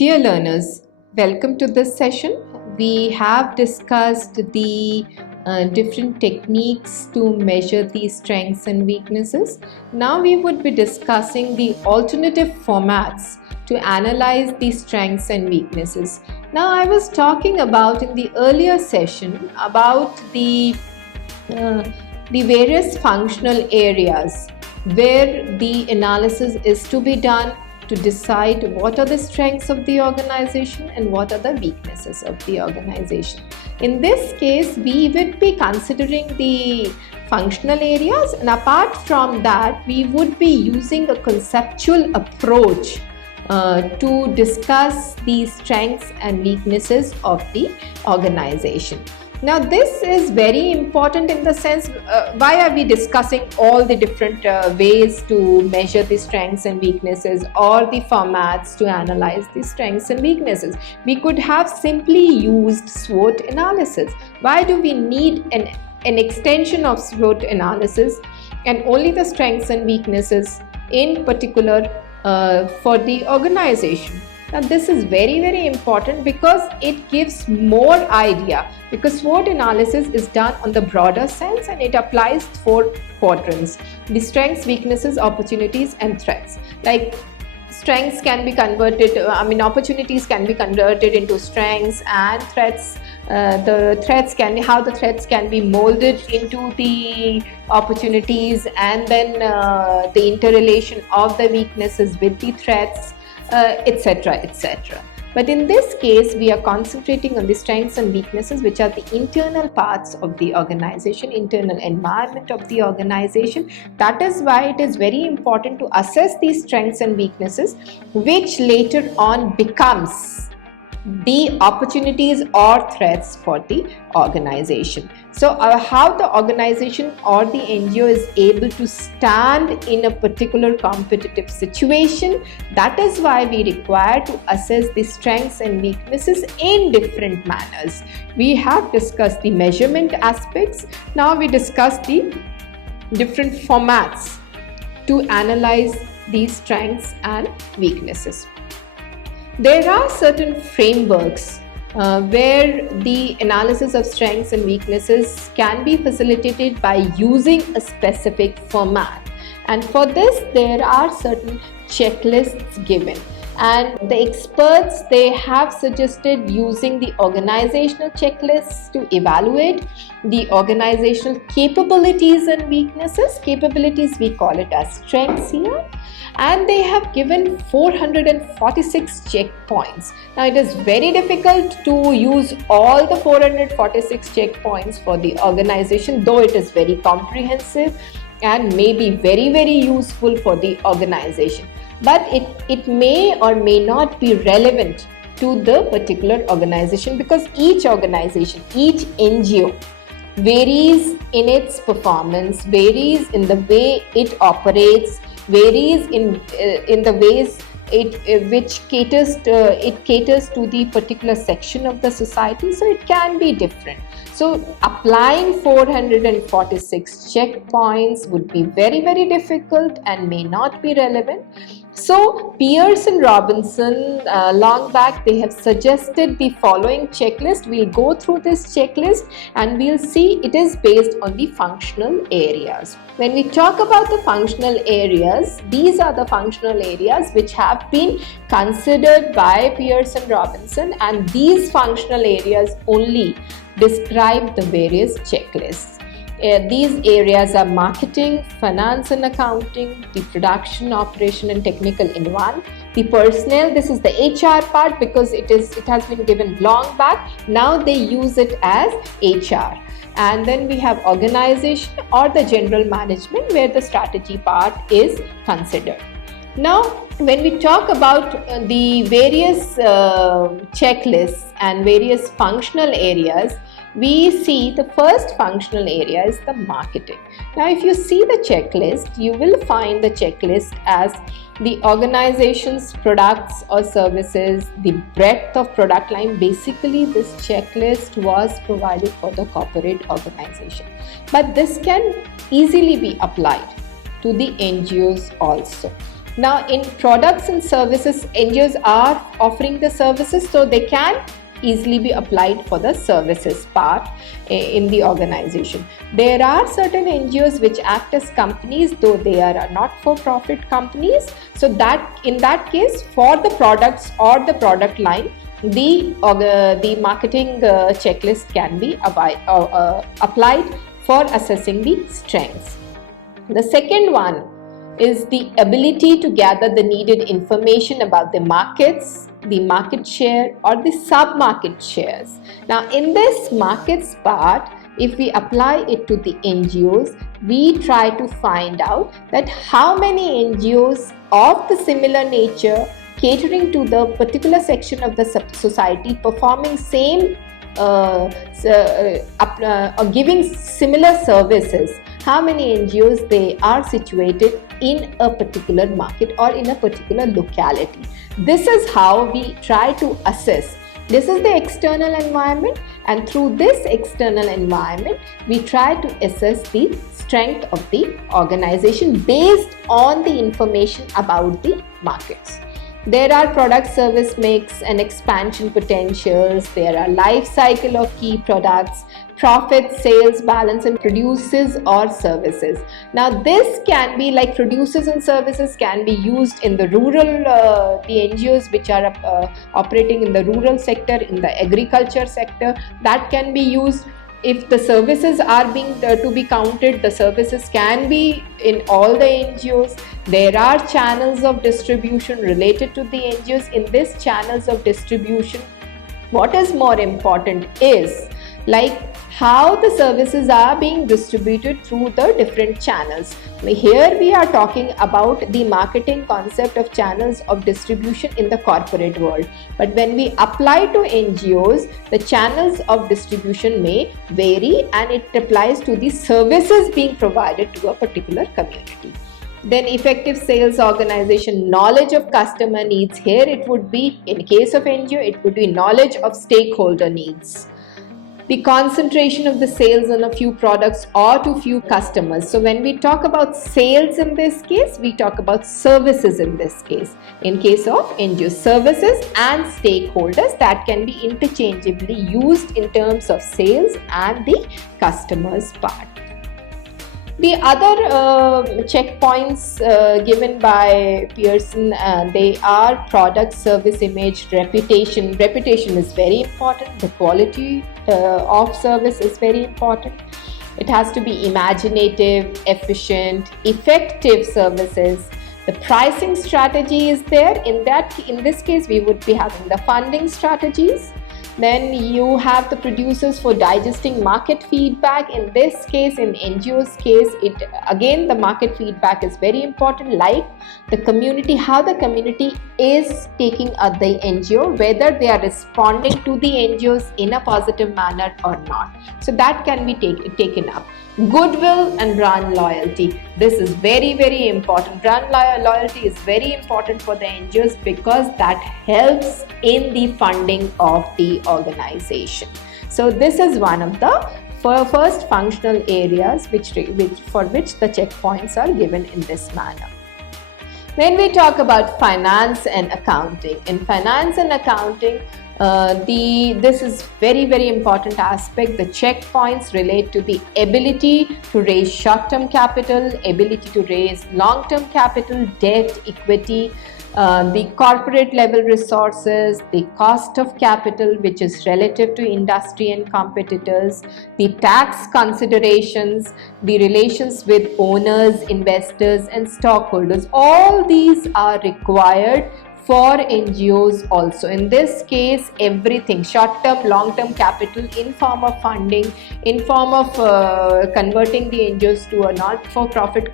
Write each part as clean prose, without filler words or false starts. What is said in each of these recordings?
Dear learners, welcome to this session. We have discussed the different techniques to measure the strengths and weaknesses. Now we would be discussing the alternative formats to analyze the strengths and weaknesses. Now I was talking about in the earlier session about the various functional areas where the analysis is to be done to decide what are the strengths of the organization and what are the weaknesses of the organization. In this case, we would be considering the functional areas, and apart from that, we would be using a conceptual approach to discuss the strengths and weaknesses of the organization. Now this is very important in the sense, why are we discussing all the different ways to measure the strengths and weaknesses or the formats to analyze the strengths and weaknesses? We could have simply used SWOT analysis. Why do we need an extension of SWOT analysis and only the strengths and weaknesses in particular for the organization? Now this is very important because it gives more idea, because SWOT analysis is done on the broader sense and it applies 4 quadrants: the strengths, weaknesses, opportunities and threats. Like strengths can be converted, opportunities can be converted into strengths, and threats, how the threats can be molded into the opportunities, and then the interrelation of the weaknesses with the threats, etc. But in this case, we are concentrating on the strengths and weaknesses, which are the internal parts of the organization, internal environment of the organization. That is why it is very important to assess these strengths and weaknesses, which later on becomes the opportunities or threats for the organization. So how the organization or the NGO is able to stand in a particular competitive situation, that is why we require to assess the strengths and weaknesses in different manners. We have discussed the measurement aspects. Now we discuss the different formats to analyze these strengths and weaknesses. There are certain frameworks where the analysis of strengths and weaknesses can be facilitated by using a specific format. And for this, there are certain checklists given. And the experts, they have suggested using the organizational checklists to evaluate the organizational capabilities and weaknesses. Capabilities, we call it as strengths here. And they have given 446 checkpoints. Now it is very difficult to use all the 446 checkpoints for the organization, though it is very comprehensive and may be very useful for the organization. But it may or may not be relevant to the particular organization, because each organization, each NGO varies in its performance, varies in the way it operates, varies in the ways which caters to the particular section of the society, so it can be different. So applying 446 checkpoints would be very difficult and may not be relevant. So Pearce and Robinson, long back, they have suggested the following checklist. We'll go through this checklist and we'll see it is based on the functional areas. When we talk about the functional areas, these are the functional areas which have been considered by Pearce and Robinson, and these functional areas only describe the various checklists. These areas are marketing, finance and accounting, the production, operation and technical in one. The personnel, this is the HR part because it has been given long back. Now they use it as HR. And then we have organization or the general management, where the strategy part is considered. Now, when we talk about the various checklists and various functional areas, we see the first functional area is the marketing. Now, if you see the checklist, you will find the checklist as the organization's products or services, the breadth of product line. Basically, this checklist was provided for the corporate organization, but this can easily be applied to the NGOs also. Now in products and services, NGOs are offering the services, so they can easily be applied for the services part in the organization. There are certain NGOs which act as companies, though they are not-for-profit companies. So that in that case, for the products or the product line, the marketing checklist can be applied for assessing the strengths. The second one is the ability to gather the needed information about the markets, the market share or the sub-market shares. Now in this markets part, if we apply it to the NGOs, we try to find out that how many NGOs of the similar nature catering to the particular section of the society performing same giving similar services, how many NGOs they are situated in a particular market or in a particular locality. This is how we try to assess. This is the external environment, and through this external environment, we try to assess the strength of the organization based on the information about the markets. There are product service mix and expansion potentials. There are life cycle of key products, profit, sales, balance, and produces or services. Now this can be like produces and services can be used in the rural, the NGOs which are operating in the rural sector, in the agriculture sector, that can be used. If the services are being to be counted, the services can be in all the NGOs. There are channels of distribution related to the NGOs. In these channels of distribution, what is more important is like how the services are being distributed through the different channels. Here we are talking about the marketing concept of channels of distribution in the corporate world. But when we apply to NGOs, the channels of distribution may vary, and it applies to the services being provided to a particular community. Then effective sales organization, knowledge of customer needs. Here it would be, in case of NGO, it would be knowledge of stakeholder needs. The concentration of the sales on a few products or to few customers. So when we talk about sales in this case, we talk about services in this case. In case of NGO, services and stakeholders, that can be interchangeably used in terms of sales and the customers part. The other checkpoints given by Pearson, they are product, service, image, reputation. Reputation is very important. The quality of service is very important. It has to be imaginative, efficient, effective services. The pricing strategy is there. In this case, we would be having the funding strategies. Then you have the producers for digesting market feedback. In this case, in NGO's case, again the market feedback is very important, like the community, how the community is taking the NGO, whether they are responding to the NGOs in a positive manner or not. So that can be taken up. Goodwill and brand loyalty. This is very, very important. Brand loyalty is very important for the NGOs because that helps in the funding of the organization. So this is one of the first functional areas for which the checkpoints are given in this manner. When we talk about finance and accounting, in finance and accounting, this is very, very important aspect. The checkpoints relate to the ability to raise short-term capital, ability to raise long-term capital, debt, equity, the corporate level resources, the cost of capital which is relative to industry and competitors, the tax considerations, the relations with owners, investors and stockholders. All these are required for NGOs also. In this case, everything, short-term, long-term capital in form of funding, in form of converting the NGOs to a not-for-profit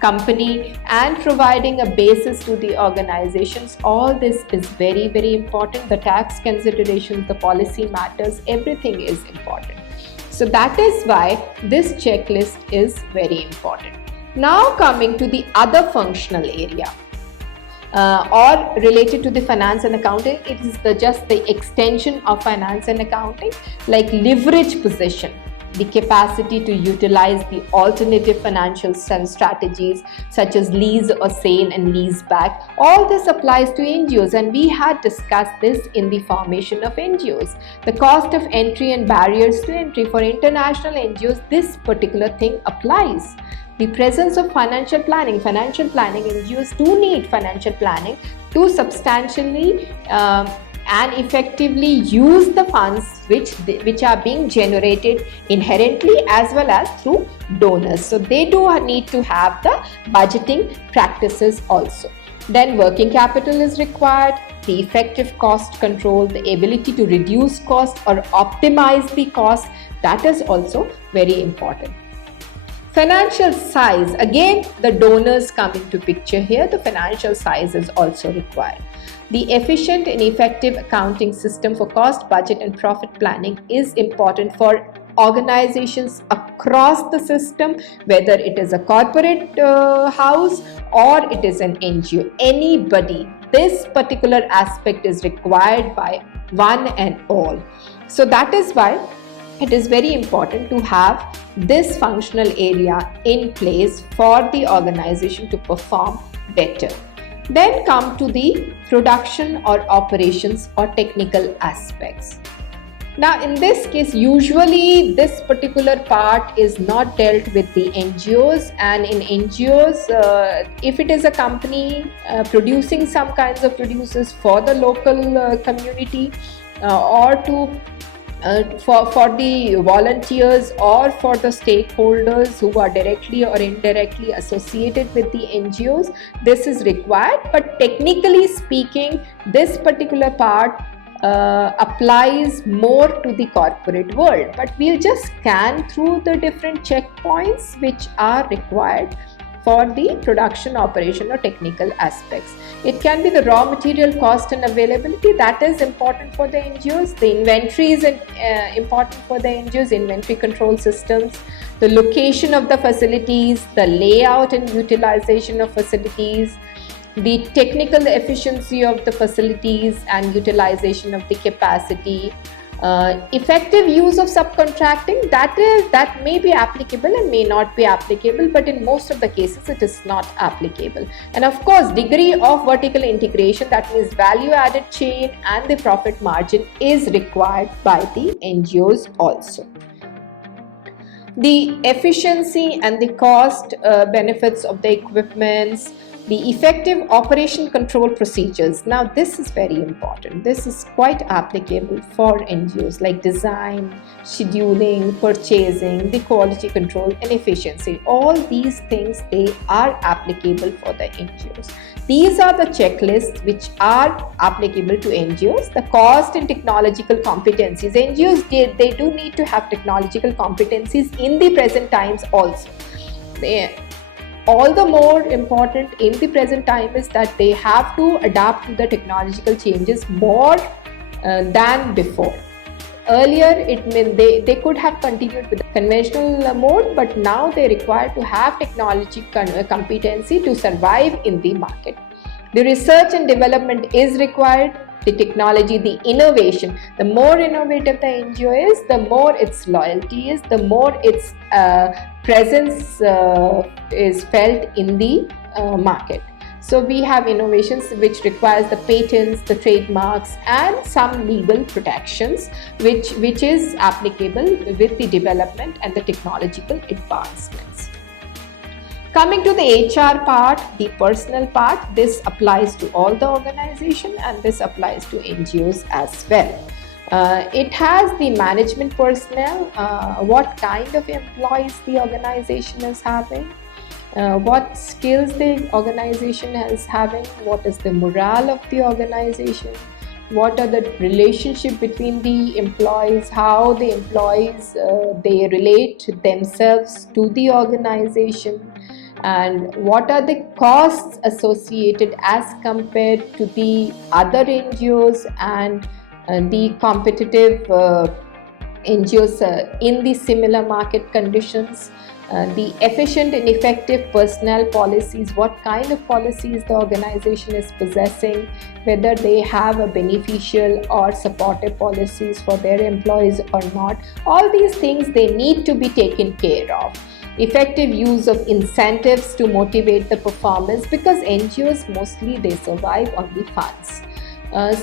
company and providing a basis to the organizations. All this is very, very important. The tax considerations, the policy matters, everything is important. So that is why this checklist is very important. Now coming to the other functional area. Or related to the finance and accounting, it is just the extension of finance and accounting, like leverage position. the capacity to utilize the alternative financial strategies such as lease or sale and lease back. All this applies to NGOs, and we had discussed this in the formation of NGOs. The cost of entry and barriers to entry for international NGOs, this particular thing applies. The presence of financial planning, NGOs do need financial planning to substantially and effectively use the funds which are being generated inherently as well as through donors. So they do need to have the budgeting practices also. Then working capital is required, the effective cost control, the ability to reduce cost or optimize the cost, that is also very important. Financial size, again the donors come into picture here. The financial size is also required. The efficient and effective accounting system for cost, budget and profit planning is important for organizations across the system, whether it is a corporate house or it is an NGO, anybody. This particular aspect is required by one and all. So that is why it is very important to have this functional area in place for the organization to perform better. Then come to the production or operations or technical aspects. Now in this case, usually this particular part is not dealt with the NGOs, and in NGOs, if it is a company producing some kinds of producers for the local community or to for the volunteers or for the stakeholders who are directly or indirectly associated with the NGOs, this is required. But technically speaking, this particular part applies more to the corporate world. But we'll just scan through the different checkpoints which are required for the production, operation or technical aspects. It can be the raw material cost and availability, that is important for the NGOs. The inventory is important for the NGOs, inventory control systems, the location of the facilities, the layout and utilization of facilities, the technical efficiency of the facilities and utilization of the capacity, effective use of subcontracting, that may be applicable and may not be applicable, but in most of the cases it is not applicable. And of course, degree of vertical integration, that means value added chain and the profit margin, is required by the NGOs also. The efficiency and the cost benefits of the equipments, the effective operation control procedures. Now this is very important. This is quite applicable for NGOs, like design, scheduling, purchasing, the quality control and efficiency. All these things, they are applicable for the NGOs. These are the checklists which are applicable to NGOs. The cost and technological competencies. NGOs, they do need to have technological competencies in the present times also. All the more important in the present time is that they have to adapt to the technological changes more than before. Earlier, it meant they could have continued with the conventional mode, but now they require to have technology competency to survive in the market. The research and development is required. The technology, the innovation, the more innovative the NGO is, the more its loyalty is, the more its presence is felt in the market. So we have innovations which requires the patents, the trademarks and some legal protections which is applicable with the development and the technological advancements. Coming to the HR part, the personal part, this applies to all the organization and this applies to NGOs as well. It has the management personnel, what kind of employees the organization is having, what skills the organization is having, what is the morale of the organization, what are the relationship between the employees, how the employees they relate themselves to the organization, and what are the costs associated as compared to the other NGOs and the competitive NGOs in the similar market conditions. the efficient and effective personnel policies, what kind of policies the organization is possessing, whether they have a beneficial or supportive policies for their employees or not. All these things, they need to be taken care of. Effective use of incentives to motivate the performance, because NGOs mostly they survive on the funds.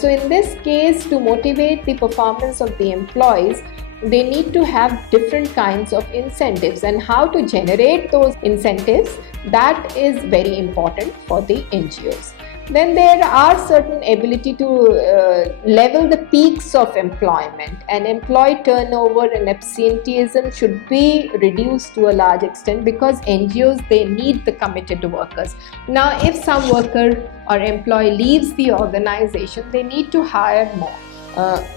So in this case, to motivate the performance of the employees, they need to have different kinds of incentives, and how to generate those incentives, that is very important for the NGOs. Then there are certain ability to level the peaks of employment, and employee turnover and absenteeism should be reduced to a large extent, because NGOs, they need the committed workers. Now, if some worker or employee leaves the organization, they need to hire more.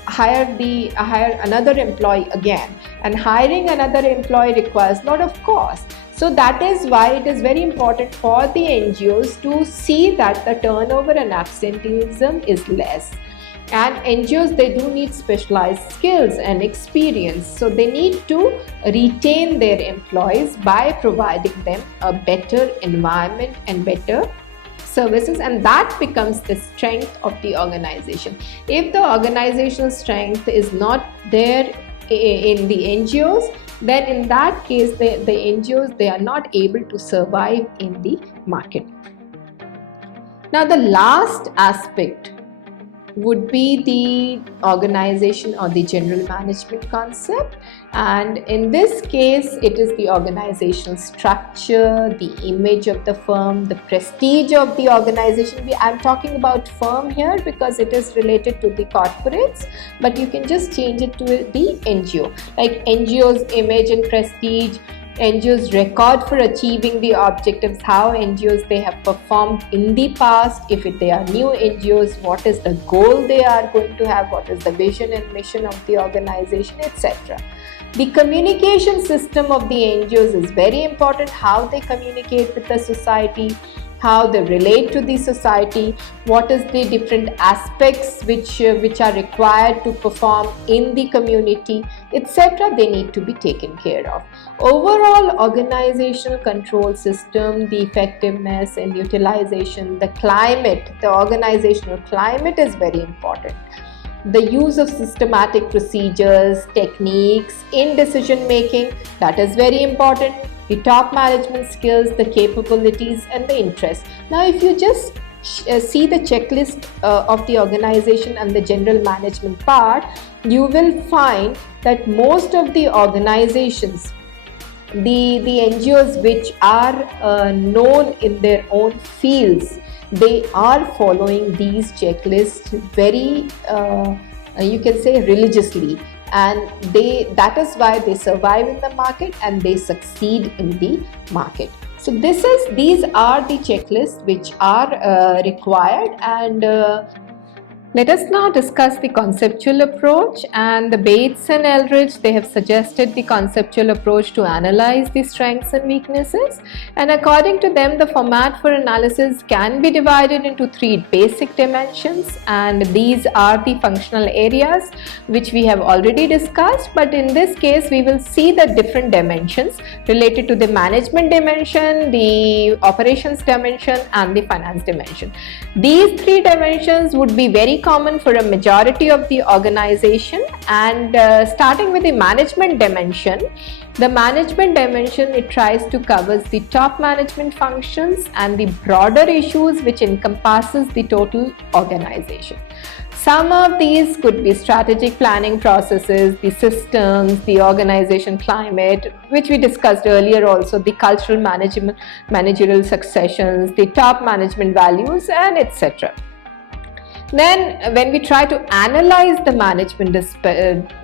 Hire another employee again, and hiring another employee requires a lot of cost. So that is why it is very important for the NGOs to see that the turnover and absenteeism is less. And NGOs, they do need specialized skills and experience, so they need to retain their employees by providing them a better environment and better services, and that becomes the strength of the organization. If the organizational strength is not there in the NGOs, then in that case the NGOs, they are not able to survive in the market. Now, the last aspect would be the organization or the general management concept, and in this case it is the organizational structure, the image of the firm, the prestige of the organization. I'm talking about firm here because it is related to the corporates, but you can just change it to the NGO, like NGO's image and prestige, NGOs record for achieving the objectives, how NGOs they have performed in the past, if they are new NGOs, what is the goal they are going to have, what is the vision and mission of the organization, etc. The communication system of the NGOs is very important, how they communicate with the society, how they relate to the society, what is the different aspects which are required to perform in the community, etc. They need to be taken care of. Overall organizational control system, the effectiveness and utilization, the climate, the organizational climate is very important. The use of systematic procedures, techniques in decision making, that is very important. The top management skills, the capabilities and the interest. Now, if you just see the checklist of the organization and the general management part, you will find that most of the organizations, the NGOs which are known in their own fields, they are following these checklists very you can say religiously, and that is why they survive in the market and they succeed in the market. So these are the checklists which are required, and let us now discuss the conceptual approach. And the Bates and Eldridge, they have suggested the conceptual approach to analyze the strengths and weaknesses, and according to them the format for analysis can be divided into 3 basic dimensions, and these are the functional areas which we have already discussed, but in this case we will see the different dimensions related to the management dimension, the operations dimension and the finance dimension. These 3 dimensions would be very common for a majority of the organization, and starting with the management dimension. The management dimension, it tries to cover the top management functions and the broader issues which encompasses the total organization. Some of these could be strategic planning processes, the systems, the organization climate, which we discussed earlier also, the cultural management, managerial successions, the top management values, and etc. Then when we try to analyze the management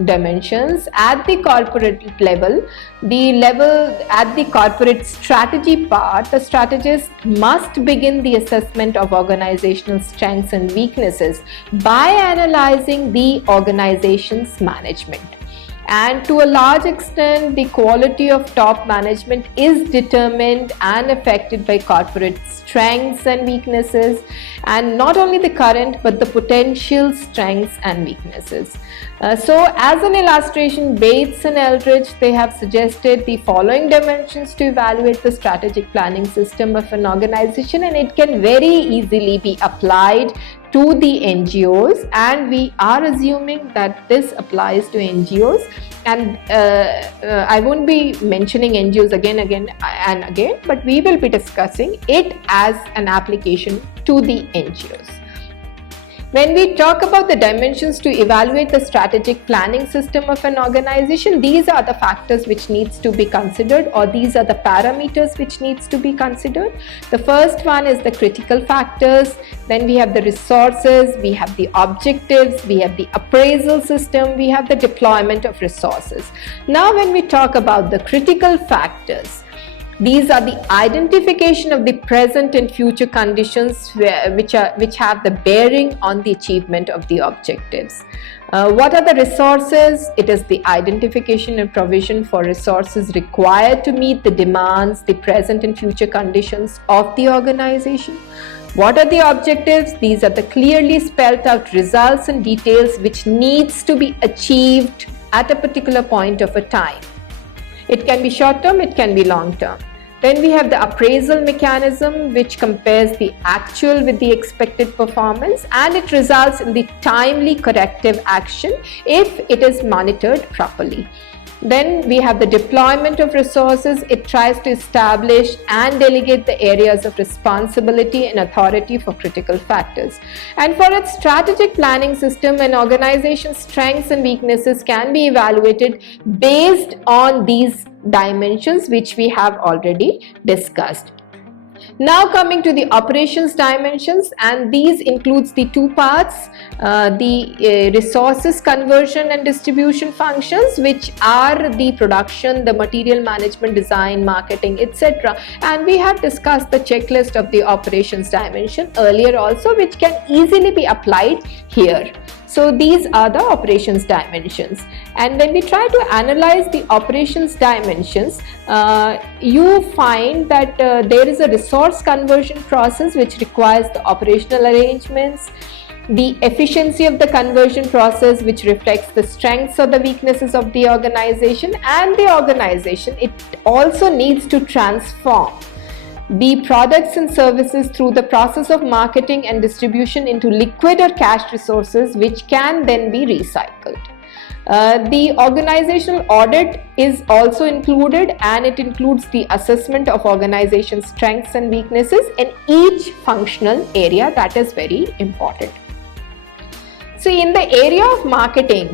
dimensions at the corporate level, at the corporate strategy part, the strategist must begin the assessment of organizational strengths and weaknesses by analyzing the organization's management. And to a large extent, the quality of top management is determined and affected by corporate strengths and weaknesses, and not only the current but the potential strengths and weaknesses. So as an illustration, Bates and Eldridge, they have suggested the following dimensions to evaluate the strategic planning system of an organization, and it can very easily be applied to the NGOs, and we are assuming that this applies to NGOs, and I won't be mentioning NGOs again and again, but we will be discussing it as an application to the NGOs. When we talk about the dimensions to evaluate the strategic planning system of an organization, these are the factors which needs to be considered, or these are the parameters which needs to be considered. The first one is the critical factors, then we have the resources, we have the objectives, we have the appraisal system, we have the deployment of resources. Now when we talk about the critical factors, these are the identification of the present and future conditions which have the bearing on the achievement of the objectives. What are the resources? It is the identification and provision for resources required to meet the demands, the present and future conditions of the organization. What are the objectives? These are the clearly spelled out results and details which needs to be achieved at a particular point of a time. It can be short term, it can be long term. Then we have the appraisal mechanism, which compares the actual with the expected performance, and it results in the timely corrective action if it is monitored properly. Then we have the deployment of resources. It tries to establish and delegate the areas of responsibility and authority for critical factors. And for its strategic planning system, an organization's strengths and weaknesses can be evaluated based on these dimensions which we have already discussed. Now coming to the operations dimensions, and these includes the two parts, the resources conversion and distribution functions, which are the production, the material management, design, marketing, etc. And we have discussed the checklist of the operations dimension earlier also, which can easily be applied here. So these are the operations dimensions, and when we try to analyze the operations dimensions, you find that there is a resource conversion process which requires the operational arrangements, the efficiency of the conversion process which reflects the strengths or the weaknesses of the organization, and the organization, it also needs to transform the products and services through the process of marketing and distribution into liquid or cash resources which can then be recycled. The organizational audit is also included, and it includes the assessment of organization strengths and weaknesses in each functional area. That is very important. So in the area of marketing,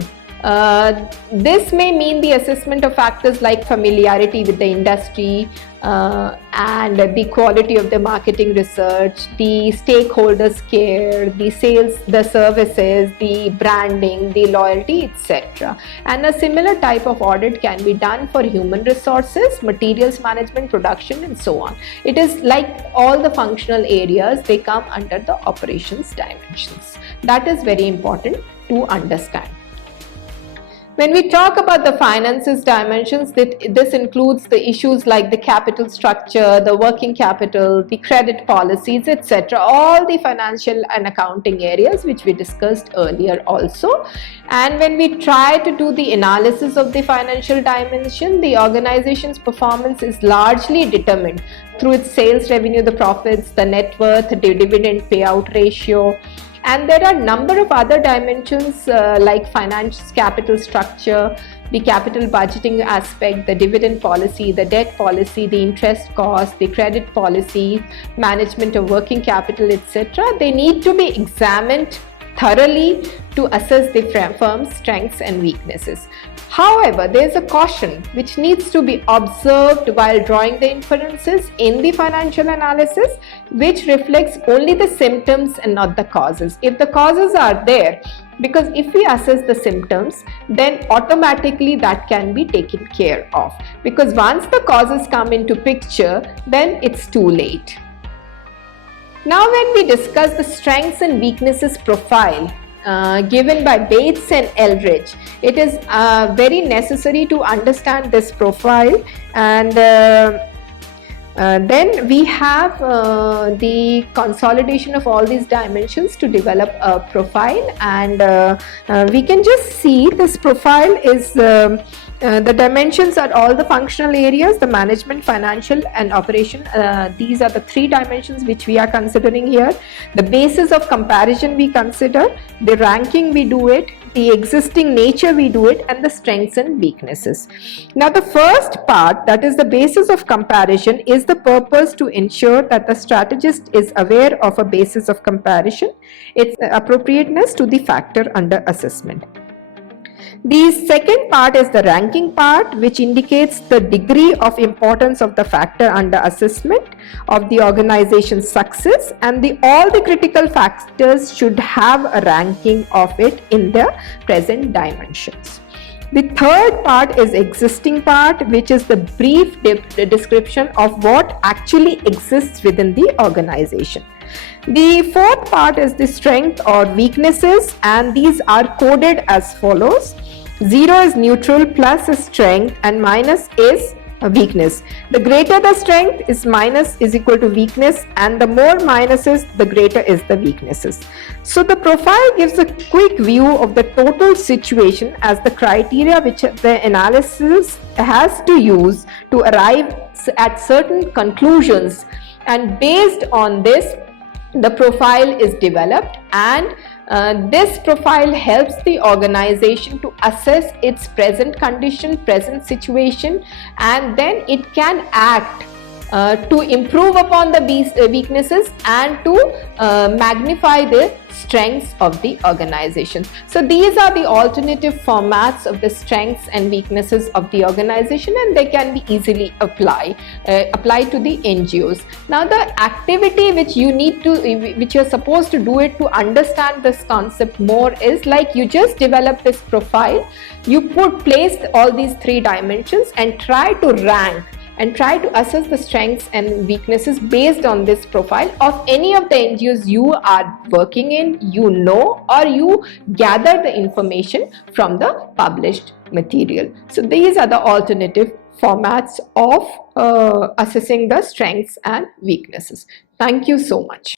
this may mean the assessment of factors like familiarity with the industry and the quality of the marketing research, the stakeholders care, the sales, the services, the branding, the loyalty, etc. And a similar type of audit can be done for human resources, materials management, production, and so on. It is like all the functional areas, they come under the operations dimensions. That is very important to understand. When we talk about the finances dimensions, this includes the issues like the capital structure, the working capital, the credit policies, etc. All the financial and accounting areas which we discussed earlier also. And when we try to do the analysis of the financial dimension, the organization's performance is largely determined through its sales revenue, the profits, the net worth, the dividend payout ratio. And there are a number of other dimensions like finance capital structure, the capital budgeting aspect, the dividend policy, the debt policy, the interest cost, the credit policy, management of working capital, etc. They need to be examined thoroughly to assess the firm's strengths and weaknesses. However, there is a caution which needs to be observed while drawing the inferences in the financial analysis, which reflects only the symptoms and not the causes. If the causes are there, because if we assess the symptoms, then automatically that can be taken care of. Because once the causes come into picture, then it's too late. Now when we discuss the strengths and weaknesses profile, given by Bates and Eldridge. It is very necessary to understand this profile, and then we have the consolidation of all these dimensions to develop a profile, and we can just see this profile is the dimensions are all the functional areas, the management, financial and operation. These are the three dimensions which we are considering here. The basis of comparison we consider, the ranking we do it, the existing nature we do it, and the strengths and weaknesses. Now the first part, that is the basis of comparison, is the purpose to ensure that the strategist is aware of a basis of comparison, its appropriateness to the factor under assessment. The second part is the ranking part, which indicates the degree of importance of the factor under assessment of the organization's success, and all the critical factors should have a ranking of it in their present dimensions. The third part is existing part, which is the brief description of what actually exists within the organization. The fourth part is the strength or weaknesses, and these are coded as follows. 0 is neutral, plus is strength, and minus is a weakness. The greater the strength is minus is equal to weakness, and the more minuses, the greater is the weaknesses. So the profile gives a quick view of the total situation as the criteria which the analysis has to use to arrive at certain conclusions, and based on this the profile is developed, and this profile helps the organization to assess its present condition, present situation, and then it can act to improve upon the weaknesses and to magnify the strengths of the organization. So these are the alternative formats of the strengths and weaknesses of the organization, and they can be easily applied to the NGOs. Now the activity which you're supposed to do it to understand this concept more is like you just develop this profile, you place all these three dimensions and try to rank and try to assess the strengths and weaknesses based on this profile of any of the NGOs you are working in, or you gather the information from the published material. So these are the alternative formats of assessing the strengths and weaknesses. Thank you so much.